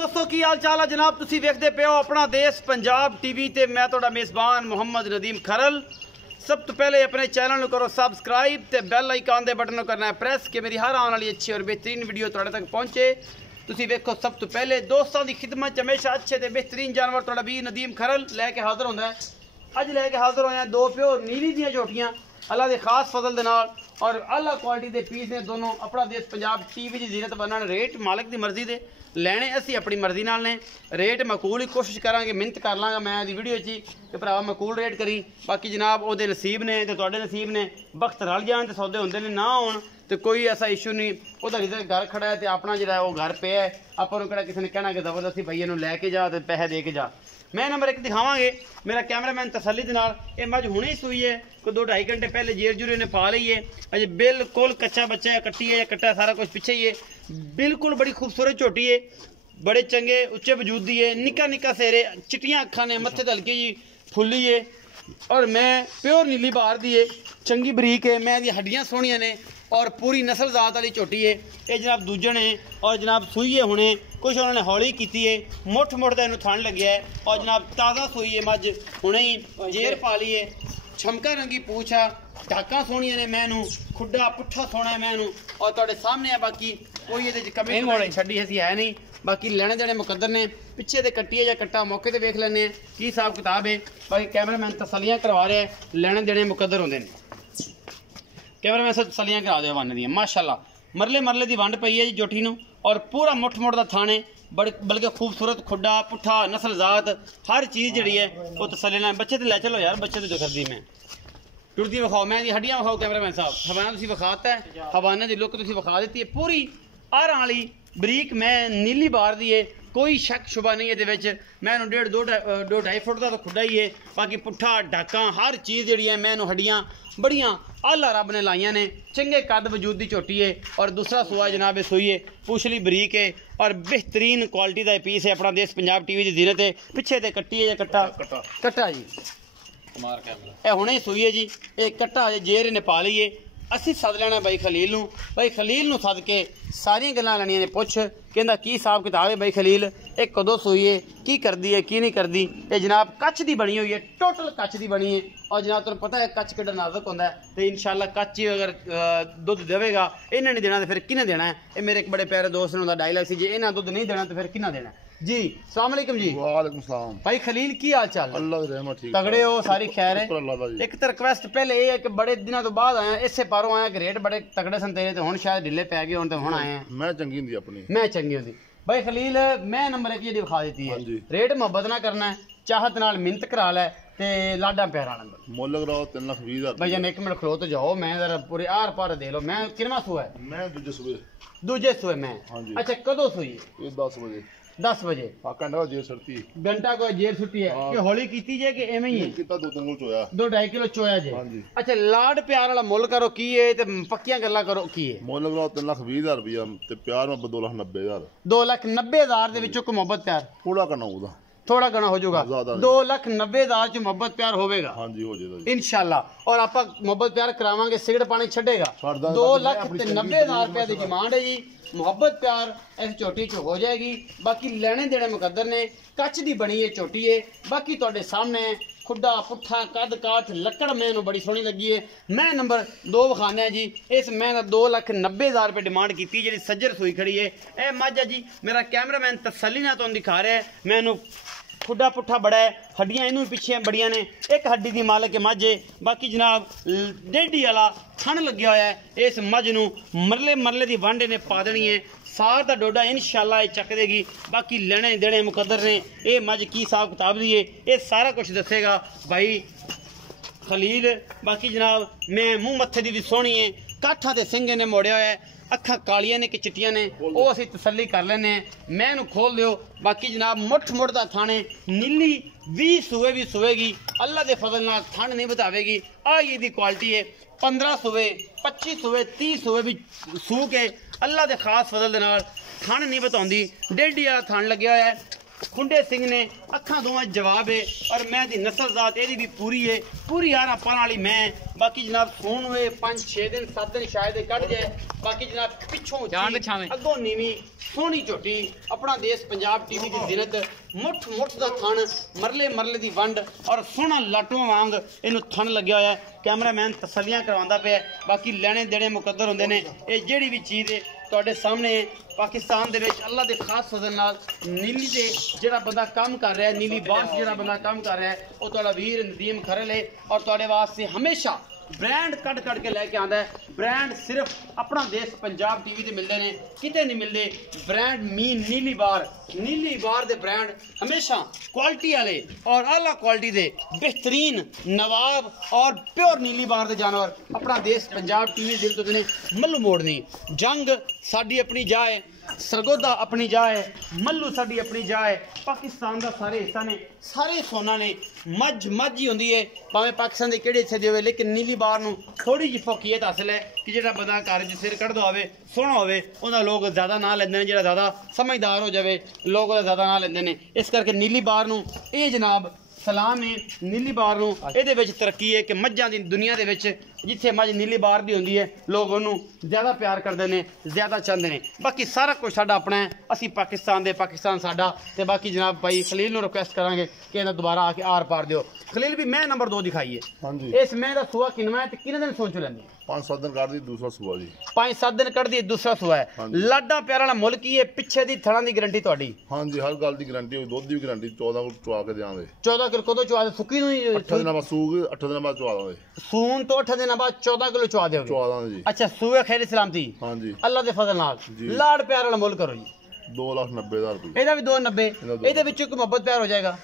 दोस्तों की हाल चाल है जनाब। तुसी वेखदे पे हो अपना देश पंजाब टीवी ते मैं तुहाडा मेज़बान मोहम्मद नदीम खरल। सब तो पहले अपने चैनल करो सब्सक्राइब ते बेल आइकन दे बटन करना है प्रेस कि मेरी हर आने वाली अच्छी और बेहतरीन वीडियो तुहाडे तक पहुंचे। तुसी वेखो सब तो पहले दोस्तों की खिदमत हमेशा अच्छे ते बेहतरीन जानवर तुहाडा भी नदीम खरल लैके हाजिर होंदा है। अज लैके हाजिर होया दो प्योर नीली दियां झोटियां अल्लाह के खास फजल दे नाल और अल्लाह क्वालिटी के पीस ने दोनों अपना देश पंजाब टीवी की जीरत बनने रेट मालिक की मर्जी दे लैने असी अपनी मर्जी नाल ने रेट मकूल ही कोशिश करांगे मिहनत कर लाँगा मैं दी वीडियो ची कि भरावा मकूल रेट करी। बाकी जनाब वो नसीब ने तो तुहाडे नसीब ने वक्त रल जान तो सौदे होंदे ने ना होण तो कोई ऐसा इशू नहीं। वो घर खड़ा है तो अपना जो वो घर पे है अपन किहड़ा किसी ने कहना कि जबरदस्ती भई इहनूं लैके जा तो पैसे दे के जा। मैं नंबर एक दिखावांगे मेरा कैमरामैन तसल्ली दे नाल ये मझ हुणे ही सूई है कोई 2-2.5 घंटे पहले जेर जूरे ने पा ली है अजे बिल्कुल कच्चा बच्चा है कट्टी है कट्टा सारा कुछ पिछे ही है बिल्कुल बड़ी खूबसूरत झोटी है बड़े चंगे उच्चे वजूद दी है निक्का निक्का सेरे चिट्टियां अखां ने मत्थे ते हल्की जी फुल्ली है और मैं प्योर नीली बार दी है चंगी बरीक है मैं दी हड्डियां सोहणियां ने और पूरी नस्ल जात वाली झोटी है। ये जनाब दूजन है और जनाब सूई है हुणे कुछ उन्होंने हौली की है मुठ मुठ का इन्हूं थन लग्या है और जनाब ताज़ा सूई है मझ हुणे ही जेर पा ली है छमका रंगी पूछ है ढाका सोहणियां ने मैनू खुड्डा पुट्ठा सोहना है मैनू और तुहाडे सामने है। बाकी कोई ये कमी छड्डी असीं है नहीं। बाकी लेने देने मुकद्दर ने पिछे तो कट्टी है या कट्टा मौके पर वेख लैने की हिसाब किताब है। बाकी कैमरामैन तसलियां करवा रहे हैं लेने देने मुकद्दर होंदे ने कैमरामैन से तसलियां करा दो वन दी माशाअल्लाह मरले मरले की वंड पई है जी जोठी नूं और पूरा मुठ मुठ का थाने बड़े बल्कि खूबसूरत खुड्डा पुट्ठा नस्ल जात हर चीज़ जी है वो तसली ना बच्चे तो लै चलो यार बच्चे तो जो करदी मैं टुरदी विखाओ मैं दी हड्डियां विखाओ कैमरामैन साहब हवाना तुसीं विखाता है हवाने की लुक तुसीं विखा दी है पूरी आरां वाली बरीक मैं नीली बार दी है कोई शक शुबा नहीं है मैं 1.5-2 फुट का तो खुड्डा ही है। बाकी पुट्ठा ढाका हर चीज़ जी है मैं हड्डियां बड़ियां आला रब ने लाइया ने चंगे कद वजूद की झोटी है और दूसरा सुआ जनाब सूई है पूछली बरीक है और बेहतरीन क्वालिटी का पीस है अपना देश पंजाब टीवी की जीरत है पिछे तो कट्टी है या कट्टा कट्टा जी ए हुणे सूई है जी एक कट्टा जेर ने पा ली है असी सद लेना बई खलील नूं बई खलील नूं सद के सारियां गल्लां लैणियां ने पुछ कहंदा की हिसाब किताब है बई खलील एक कदों सूई है की करदी है की नहीं करदी। ये जनाब कच्छ दी बनी हुई है टोटल कच्छ दी बनी है और जनाब तुहानूं पता है कच्छ किड्डा नाजुक होंदा है तो इंशाअल्लाह कच्छ ही अगर दुध देवेगा इन्हें नहीं देना तो फिर किन्ने देना है। ये मेरे एक बड़े प्यारे दोस्त ने उनका डायलॉग सी जे इन्हां दुध नहीं देना तो फिर किन्ना देना है जी। अस्सलाम वालेकुम जी। वालेकुम सलाम भाई खलील की हाल चाल अल्लाह दी रहमत ठीक तगड़े हो सारी खैर है। एक तो रिक्वेस्ट पहले ये है कि बड़े दिनों तो बाद आया इससे पारों आया कि रेट बड़े तगड़े सन तेरे तो हुण शायद ढिले पै गए हुण तो हुण आए हैं मैं चंगी हुंदी अपनी मैं चंगी हुंदी भाई खलील मैं नंबर एक जी विखा देती है रेट मोहब्बत ना करना है चाहत नाल मिन्नत करा लै ते लाडा प्यारा नंबर मुल्ल कराओ 3,20,000 भाई जान एक मिनट खलो तो जाओ मैं जरा पूरे आर पार दे लो। मैं कितना सुआ है मैं दूजे सुए मैं अच्छा कदों सुई ये 10 बजे घंटा जेर छुट्टी घंटा को जेर छुट्टी है कि हौली कीती जे कि एवें ही है कितना 2-3 चोया 2-2.5 किलो चोया जे अच्छा लाड प्यार वाला मुल करो की है ते पक्कियां गल्लां करो की है मुल कराओ 3,20,000 रुपया ते प्यार में 2,90,000 2,90,000 दे विचों को मोहब्बत प्यार थोड़ा करना होगा थोड़ा घना हो जाएगा 2,90,000 च मोहब्बत प्यार होगा हाँ जी हो जाएगा इंशाल्लाह और आप मोहब्बत प्यार करावांगे सिगरेट पानी छड़ेगा 2,90,000 रुपए की डिमांड है जी मोहब्बत प्यार इस झोटी च हो जाएगी। बाकी लेने देने मुकद्दर ने कच्छ दी बनी है झोटी है बाकी तुहाडे सामने खुड्डा पुट्ठा कद काठ लकड़ मैनू बड़ी सोहनी लगी है। मैं नंबर 2 विखाने जी इस मैं 2,90,000 रुपये डिमांड की जी सज्जर सूई खड़ी है ए मझ जी मेरा कैमरामैन तसल्ली ना तुहानूं दिखा रहा है मैनू खुड्डा पुट्ठा बड़ा है हड्डियां इनू पिछे बड़िया ने एक हड्डी की मालक है मझ है। बाकी जनाब डेढ़ी वाला थन लग्या होया है इस मझ नूं मरले मरले की वंड ने पा देनी है सार का डोडा इंशाअल्लाह चक देगी। बाकी लेने देने मुकद्दर ने ये मझ की हिसाब किताब दी है ये सारा कुछ दसेगा भाई खलील। बाकी जनाब मैं मुँह मत्थे की भी सोहनी है काठा ते सिंगे ने मोड़िया है अखा कालियां ने कि चिट्टियां ने वो असीं तसल्ली कर लेने मैं खोल दियो। बाकी जनाब मुठ मुठ का थाने नीली 20 सूए भी सुएगी अल्लाह के फजल नाल थन नहीं बतावेगी आई दी क्वालिटी है 15 सूए 25 सूए 30 सूए भी सू के अल्लाह के खास फजल दे नाल थन नहीं बताउंदी डेढ़ी वाला थन लग्या होया है खुंडे सिंह ने अखा दोवें जवाब है और मैं दी नस्ल जात यदी भी पूरी है पूरी यार अपन वाली मैं। बाकी जनाब सोन हुए 5-6 दिन 7 दिन शायद कट जाए। बाकी जनाब पिछों अगों नीवी सोहनी झोटी अपना देश पंजाब टीवी की जिनत मुठ मुठ का थन मरले मरले की वंड और सोहना लाटों वांग इनू थन लग्या होया है। कैमरामैन तसलियां करवांदा पे बाकी लेने देने मुकद्दर होंदे ने। ये जेड़ी भी चीज़ है तुहाडे सामने पाकिस्तान दे विच अल्लाह दे खास फजल नाल नीली दे जेड़ा बंदा काम कर रहा है, नीली बार्स जेड़ा बंदा काम कर रहा है वो तुहाडा वीर नदीम खरल है और तुहाडे वास्ते हमेशा ब्रांड कट कट के लैके आंदा है। ब्रांड सिर्फ अपना देश पंजाब टीवी ते मिलते हैं, किते नहीं मिलते। ब्रांड नीली बार दे ब्रांड हमेशा क्वालिटी वाले और आला क्वालिटी दे बेहतरीन नवाब और प्योर नीली बार दे जानवर अपना देश पंजाब टीवी दिल तो ने मल्लू मोड़नी। जंग साडी अपनी जाए, सरगोदा अपनी जाए, मल्लू साडी अपनी जाए, पाकिस्तान का सारे हिस्सा ने सारे सोना ने मज ही होंदी है भावें पाकिस्तान के किहड़े हिस्से दी होवे, लेकिन नीली बार नूं थोड़ी जी फौकियत हासिल है कि जिहड़ा बंदा घर च सिर कढ़दा होवे सोहना होवे उहदा लोग ज़्यादा ना लैंदे ने, जिहड़ा ज़्यादा समझदार हो जाए लोग उहदा ज़्यादा ना लैंदे ने। इस करके नीली बार नूं ये जनाब सलाम है नीली बार नूं। इहदे विच तरक्की है कि मझां दी दुनिया दे विच जिथे मझ नीली बार दी होंदी है लोग उन्होंने ज़्यादा प्यार करते हैं, ज़्यादा चाहते हैं। बाकी सारा कुछ साडा अपना है, असी पाकिस्तान दे पाकिस्तान साडा ते बाकी जनाब भाई खलील नूं रिक्वेस्ट करांगे कि इहदा दोबारा आके आर पार दिओ। खलील भी मैं नंबर 2 दिखाई है। हाँ जी। इस मैं दा सुआ किनवा है ते किन्ने दिन सोच लैंदी? 5-7 दिन काट दी दूसरा सुबह जी। 5-7 दिन कढ़ दी दूसरा सुआ है। हाँ जी। लाडा प्यारा वाला मुल्क ही है, पिछे दी थड़ां दी गारंटी तुहाडी? हाँ जी, हर गल की गारंटी होगी, दुध की भी गारंटी 14 को चुआ के देंगे। 14 किलो कदों चुआ दे? सुक्की नूं ही 8 दिन बाद सूग 8 दिन बाद चुआ देंगे। सून तो 8 दिन बाद 14 किलो चुआ दोगे? चुआ देंगे जी। अच्छा सूए खैर सलामती हाँ जी। अल्लाह दे फजल नाल जी। लाड़ प्यार वाला मुल्क करो जी। 2,90,000 रुपये। ਇਹਦਾ ਵੀ 290 ਇਹਦੇ ਵਿੱਚੋਂ ਕੋਈ ਮੁਹੱਬਤ ਪਿਆਰ ਹੋ ਜਾਏਗਾ?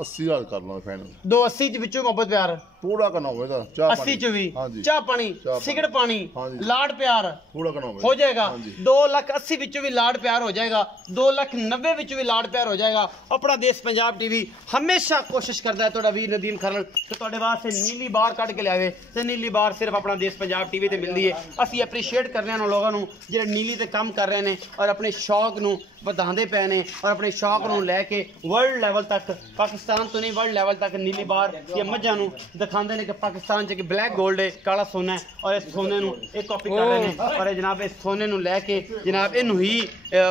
80,000 कर लो फाइनल। 280 ਚ ਵਿੱਚੋਂ ਮੁਹੱਬਤ ਪਿਆਰ थोड़ा करना होगा चाह 80 ਚ ਵੀ हाँ जी। ਚਾਹ ਪਾਣੀ ਸਿਗਰਟ ਪਾਣੀ हाँ जी। ਲਾੜ ਪਿਆਰ थोड़ा करना होगा ਹੋ ਜਾਏਗਾ। हाँ जी। 2,80,000 ਵਿੱਚੋਂ ਵੀ ਲਾੜ ਪਿਆਰ ਹੋ ਜਾਏਗਾ, 2,90,000 ਵਿੱਚੋਂ ਵੀ ਲਾੜ ਪਿਆਰ ਹੋ ਜਾਏਗਾ। ਆਪਣਾ ਦੇਸ਼ ਪੰਜਾਬ ਟੀਵੀ ਹਮੇਸ਼ਾ ਕੋਸ਼ਿਸ਼ ਕਰਦਾ ਹੈ ਤੁਹਾਡਾ ਵੀਰ ਨਦੀਮ ਖਰਲ ਕਿ ਤੁਹਾਡੇ ਵਾਸਤੇ ਨੀਲੀ ਬਾਰ ਕੱਢ ਕੇ ਲਿਆਵੇ ਤੇ ਨੀਲੀ ਬਾਰ ਸਿਰਫ ਆਪਣਾ ਦੇਸ਼ ਪੰਜਾਬ ਟੀਵੀ ਤੇ ਮਿਲਦੀ ਹੈ। ਅਸੀਂ ਐਪਰੀਸ਼ੀਏਟ ਕਰਨੇ ਉਹਨਾਂ ਲੋਕਾਂ ਨੂੰ ਜਿਹੜੇ ਨੀਲੀ ਤੇ ਕੰਮ ਕਰ ਰਹੇ ਨੇ ਔਰ ਆਪਣੇ ਸ਼ੌਕ ਨੂੰ ਵਧਾਉਂਦੇ ਪਏ ਨੇ ਔਰ ਆਪਣੇ ਸ਼ੌਕ ਨੂੰ ਲੈ ਕੇ ਵਰਲਡ ਲੈਵਲ ਤੱਕ, ਪਾਕਿਸਤਾਨ ਤੋਂ ਨਹੀਂ ਵਰਲਡ ਲੈਵਲ तक नीली बार या मझां नूं दिखाते हैं कि पाकिस्तान च ब्लैक गोल्ड है, काला सोना है और इस सोने नूं एक कॉपी कर रहे हैं और जनाब इस सोने नूं लैके जनाब इनू ही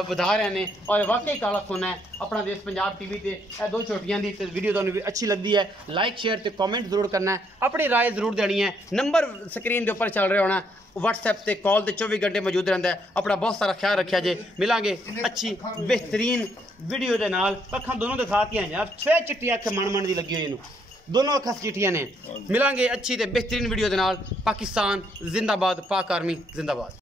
वधा रहे हैं और वाकई काला सोना है। अपना देश पंजाब टीवी ते ए 2 छोटियां दी वीडियो तुहानूं भी अच्छी लगती है, लाइक शेयर ते कॉमेंट जरूर करना है, अपनी राय जरूर देनी है। नंबर स्क्रीन के उपर चल रहा होना, व्हाट्सएप ते कॉल ते 24 घंटे मौजूद रहता है। अपना बहुत सारा ख्याल रखा जे, मिलांगे अच्छी बेहतरीन वीडियो के नाल। अखां दोनों दिखा के आए यार, 6 चिट्टी अख मन दी लगी हुई, दोनों अखां चिट्टियां ने। मिलांगे अच्छी ते बेहतरीन वीडियो के नाल। पाकिस्तान जिंदाबाद, पाक आर्मी जिंदाबाद।